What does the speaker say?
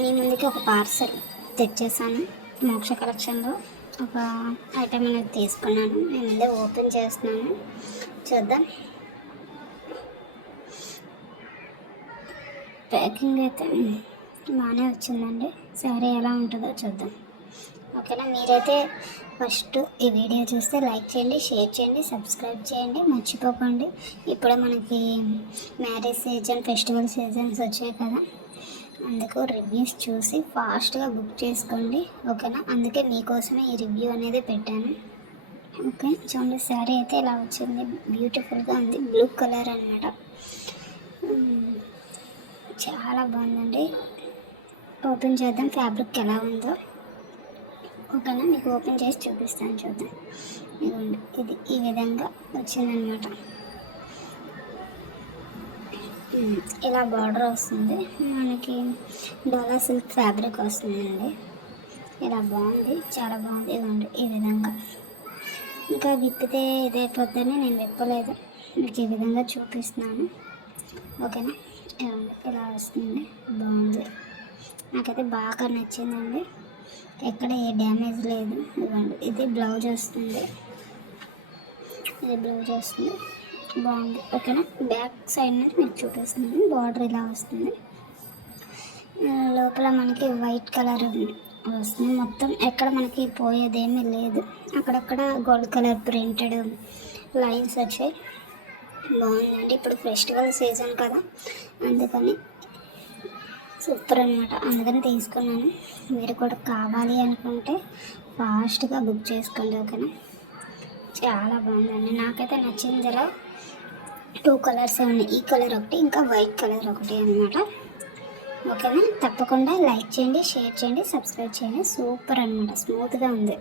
మీ ముందుకి ఒక పార్సల్ తెచ్చేసాను. మోక్ష కలెక్షన్లో ఒక ఐటెం అనేది తీసుకున్నాను. నేను ముందే ఓపెన్ చేస్తున్నాను, చూద్దాం. ప్యాకింగ్ అయితే బాగానే వచ్చిందండి. శారీ ఎలా ఉంటుందో చూద్దాం. ఓకేనా, మీరైతే ఫస్ట్ ఈ వీడియో చూస్తే లైక్ చేయండి, షేర్ చేయండి, సబ్స్క్రైబ్ చేయండి, మర్చిపోకండి. ఇప్పుడే మనకి మ్యారేజ్ సీజన్, ఫెస్టివల్ సీజన్స్ వచ్చాయి కదా, అందుకు రివ్యూస్ చూసి ఫాస్ట్గా బుక్ చేసుకోండి. ఓకేనా, అందుకే మీకోసమే ఈ రివ్యూ అనేది పెట్టాను. ఓకే, చూడండి శారీ అయితే ఇలా వచ్చింది. బ్యూటిఫుల్గా ఉంది, బ్లూ కలర్ అనమాట. చాలా బాగుందండి. ఓపెన్ చేద్దాం ఫ్యాబ్రిక్ ఎలా ఉందో. ఓకేనా, మీకు ఓపెన్ చేసి చూపిస్తాను, చూద్దాం. ఇదిగోండి, ఇది ఈ విధంగా వచ్చిందనమాట. ఇలా బార్డర్ వస్తుంది, మనకి డోలా సిల్క్ ఫ్యాబ్రిక్ వస్తుందండి. ఇలా బాగుంది, చాలా బాగుంది. ఇవ్వండి ఈ విధంగా. ఇంకా విప్పితే ఇదైపోద్దని నేను విప్పలేదు, మీకు ఈ విధంగా చూపిస్తున్నాను. ఓకేనా, ఇవ్వండి ఇలా వస్తుంది, బాగుంది. నాకైతే బాగా నచ్చిందండి, ఎక్కడ ఏ డ్యామేజ్ లేదు. ఇవ్వండి, ఇది బ్లౌజ్ వస్తుంది, ఇది బ్లౌజ్ వస్తుంది, బాగుంది. ఓకేనా, బ్యాక్ సైడ్ నుంచి మీకు చూపిస్తున్నాను. బార్డర్ ఇలా వస్తుంది, లోపల మనకి వైట్ కలర్ వస్తుంది. మొత్తం ఎక్కడ మనకి పోయేదేమీ లేదు, అక్కడక్కడ గోల్డ్ కలర్ ప్రింటెడ్ లైన్స్ వచ్చాయి. బాగుందండి. ఇప్పుడు ఫెస్టివల్ సీజన్ కదా, అందుకని సూపర్ అనమాట, అందుకని తీసుకున్నాను. మీరు కూడా కావాలి అనుకుంటే ఫాస్ట్గా బుక్ చేసుకోండి. ఓకేనా, చాలా బాగుందండి, నాకైతే నచ్చింది. జరా 2 కలర్స్ ఉన్నాయి, ఈ కలర్ ఒకటి, ఇంకా వైట్ కలర్ ఒకటి అనమాట. ఓకేనా, తప్పకుండా లైక్ చేయండి, షేర్ చేయండి, సబ్స్క్రైబ్ చేయండి. సూపర్ అనమాట, స్మూత్గా ఉంది.